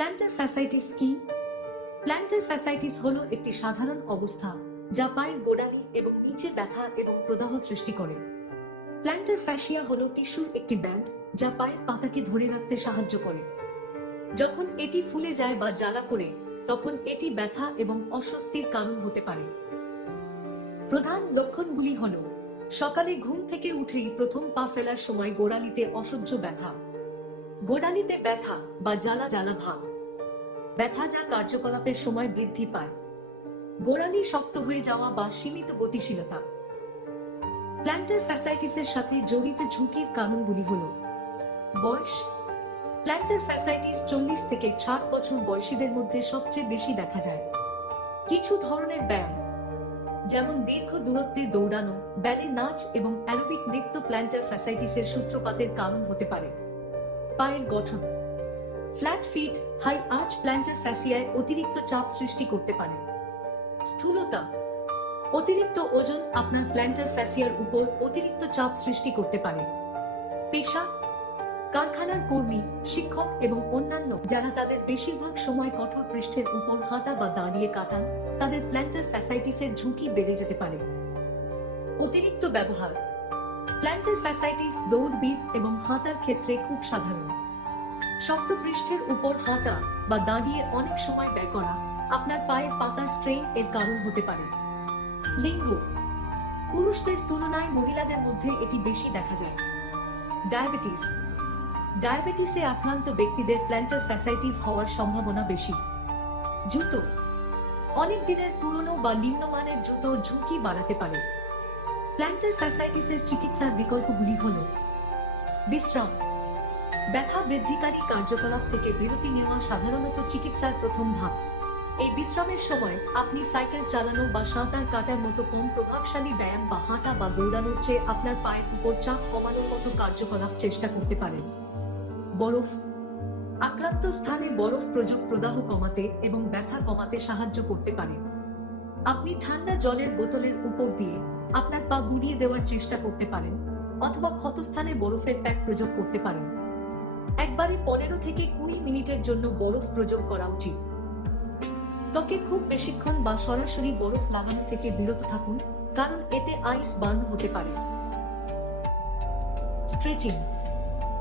Planter fasciitis কি? Plantar fasciitis হলো একটি সাধারণ অবস্থা যা পায়ের গোড়ালি এবং নিচে ব্যথা এবং প্রদাহ সৃষ্টি করে। প্ল্যান্টার ফ্যাসিয়া হলো টিস্যুর একটি ব্যান্ড যা পায়ের পাতাকে ধরে রাখতে সাহায্য করে। যখন এটি ফুলে যায় বা জ্বালা করে, তখন এটি ব্যথা এবং অস্বস্তির কারণ হতে পারে। প্রধান লক্ষণগুলি হল, সকালে ঘুম থেকে উঠেই প্রথম পা ফেলার সময় গোড়ালিতে অসহ্য ব্যথা গোড়ালিতে ব্যথা বা জ্বালা জ্বালা ভাব। ব্যথা যা কার্যকলাপের সময় বৃদ্ধি পায়। গোড়ালি শক্ত হয়ে যাওয়া বা সীমিত গতিশীলতা। প্ল্যান্টার ফ্যাসাইটিসের সাথে জড়িত ঝুঁকির কারণগুলি হল বয়স। প্ল্যান্টার ফ্যাসাইটিস চল্লিশ থেকে ষাট বছর বয়সীদের মধ্যে সবচেয়ে বেশি দেখা যায়। কিছু ধরনের ব্যায়াম, যেমন দীর্ঘ দূরত্বে দৌড়ানো, ব্যালে নাচ এবং অ্যারোবিক নৃত্য প্ল্যান্টার ফ্যাসাইটিসের সূত্রপাতের কারণ হতে পারে। পায়ের গঠন। Flat feet, high arch plantar ফ্যাসিয়ায় অতিরিক্ত চাপ সৃষ্টি করতে পারে। স্থূলতা। অতিরিক্ত ওজন আপনার প্ল্যান্টার ফ্যাসিয়ার উপর অতিরিক্ত চাপ সৃষ্টি করতে পারে। পেশা। কারখানার কর্মী, শিক্ষক এবং অন্যান্য যারা তাদের বেশিরভাগ সময় কঠোর পৃষ্ঠের উপর হাঁটা বা দাঁড়িয়ে কাটান, তাদের প্ল্যান্টার ফ্যাসাইটিসের ঝুঁকি বেড়ে যেতে পারে। অতিরিক্ত ব্যবহার। প্ল্যান্টার ফ্যাসাইটিস দৌড়বিদ এবং হাঁটার ক্ষেত্রে খুব সাধারণ। শক্ত পৃষ্ঠের উপর হাঁটা বা দাঁড়িয়ে অনেক সময় ব্যয় করা আপনার পায়ের পাতার স্ট্রেন এর কারণ হতে পারে। লিঙ্গ। পুরুষদের তুলনায় মহিলাদের মধ্যে এটি বেশি দেখা যায়। ডায়াবেটিস। ডায়াবেটিসে আক্রান্ত ব্যক্তিদের প্ল্যান্টার ফ্যাসাইটিস হওয়ার সম্ভাবনা বেশি। জুতো। অনেক দিনের পুরনো বা নিম্নমানের জুতো ঝুঁকি বাড়াতে পারে। প্ল্যান্টার ফ্যাসাইটিসের চিকিৎসার বিকল্পগুলি হল বিশ্রাম, ব্যথা বৃদ্ধিকারী কার্যকলাপ থেকে বিরতি নেওয়া সাধারণত চিকিৎসার প্রথম ধাপ। এই বিশ্রামের সময় আপনি সাইকেল চালানো বা সাঁতার কাটার মতো কম প্রভাবশালী ব্যায়াম বা হাঁটা বা দৌড়ানোর চেয়ে আপনার পায়ের উপর চাপ কমানোর মতো কার্যকলাপ চেষ্টা করতে পারেন। বরফ, আক্রান্ত স্থানে বরফ প্রযোগ প্রদাহ কমাতে এবং ব্যথা কমাতে সাহায্য করতে পারে। আপনি ঠান্ডা জলের বোতলের উপর দিয়ে আপনার পা গুড়িয়ে দেওয়ার চেষ্টা করতে পারেন, অথবা ক্ষতস্থানে বরফের প্যাক প্রযোগ করতে পারেন। একবারে পনেরো থেকে কুড়ি মিনিটের জন্য বরফ প্রযোগ করা উচিত। ত্বকে খুব বেশিক্ষণ বা সরাসরি বরফ লাগানো থেকে বিরত থাকুন, কারণ এতে আইস বার্ন হতে পারে। Stretching,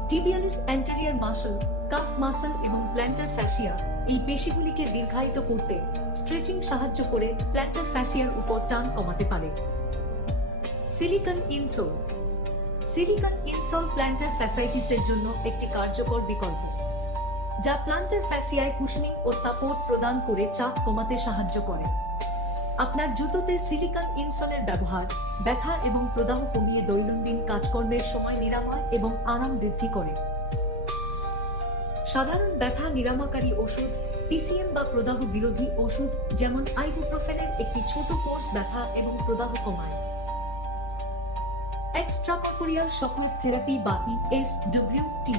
tibialis anterior muscle, calf muscle এবং প্ল্যান্টার ফ্যাসিয়া এই পেশিগুলিকে দীর্ঘায়িত করতে স্ট্রেচিং সাহায্য করে প্ল্যান্টার ফ্যাসিয়ার উপর টান কমাতে পারে। Silicone insole silicone insole plantar ফ্যাসাইটিসের জন্য একটি কার্যকর বিকল্প, যা প্ল্যান্টার ফ্যাসিয়ায় কুশনিং ও সাপোর্ট প্রদান করে চাপ কমাতে সাহায্য করে। আপনার জুতোতে সিলিকন ইনসোলের ব্যবহার ব্যথা এবং প্রদাহ কমিয়ে দৈনন্দিন কাজকর্মের সময় নিরাময় এবং আরাম বৃদ্ধি করে। সাধারণ ব্যথা নিরাময়কারী ওষুধ পিসিএম বা প্রদাহ বিরোধী ওষুধ, যেমন আইবুপ্রোফেনের একটি ছোট কোর্স ব্যথা এবং প্রদাহ কমায়। এক্সট্রাকর্পোরিয়াল শকরুট থেরাপি বা ইএসডব্লিউটি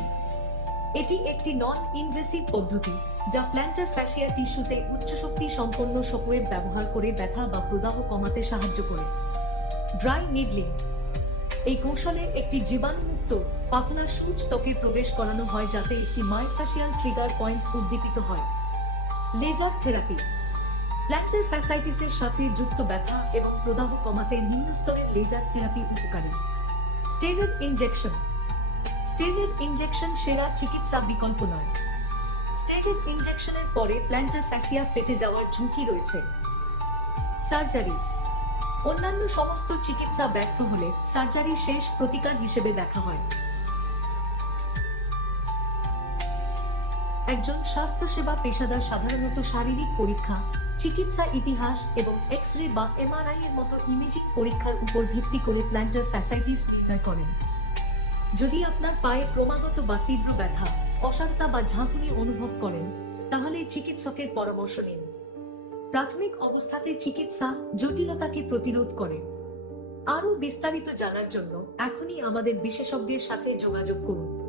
এটি একটি নন ইনভেসিভ পদ্ধতি যা প্ল্যান্টার ফ্যাসিয়া টিস্যুতে উচ্চ শক্তি সম্পন্ন শকওয়েভ ব্যবহার করে ব্যথা বা প্রদাহ কমাতে সাহায্য করে। ড্রাই নিডলিং এই কৌশলে একটি জীবাণুমুক্ত পাতলা সূচ ত্বকে প্রবেশ করানো হয় যাতে একটি মাইফাসিয়াল ট্রিগার পয়েন্ট উদ্দীপিত হয়। লেজার থেরাপি প্ল্যান্টার ফ্যাসাইটিসের সাথে যুক্ত ব্যথা এবং প্রদাহ কমাতে নিম্ন স্তরের লেজার থেরাপি উপকারী। Steroid injection. স্টেরয়েড ইনজেকশন সেরা চিকিৎসা বিকল্প নয়। স্টেরয়েড ইনজেকশনের পরে প্ল্যান্টার ফ্যাসিয়া ফেটে যাওয়ার ঝুঁকি রয়েছে। সার্জারি। অন্যান্য সমস্ত চিকিৎসা ব্যর্থ হলে সার্জারি শেষ প্রতিকার হিসেবে দেখা হয়। একজন স্বাস্থ্যসেবা পেশাদার সাধারণত শারীরিক পরীক্ষা, চিকিৎসা ইতিহাস এবং এক্স রে বা এমআরআই এর মতো ইমেজিং পরীক্ষার উপর ভিত্তি করে প্ল্যান্টার ফ্যাসাইটিস নির্ণয় করেন। যদি আপনার পায়ে ক্রমাগত বা তীব্র ব্যথা, অশান্তা বা ঝাঁকুনি অনুভব করেন, তাহলে চিকিৎসকের পরামর্শ নিন। প্রাথমিক অবস্থাতে চিকিৎসা জটিলতাকে প্রতিরোধ করে। আরও বিস্তারিত জানার জন্য এখনই আমাদের বিশেষজ্ঞের সাথে যোগাযোগ করুন।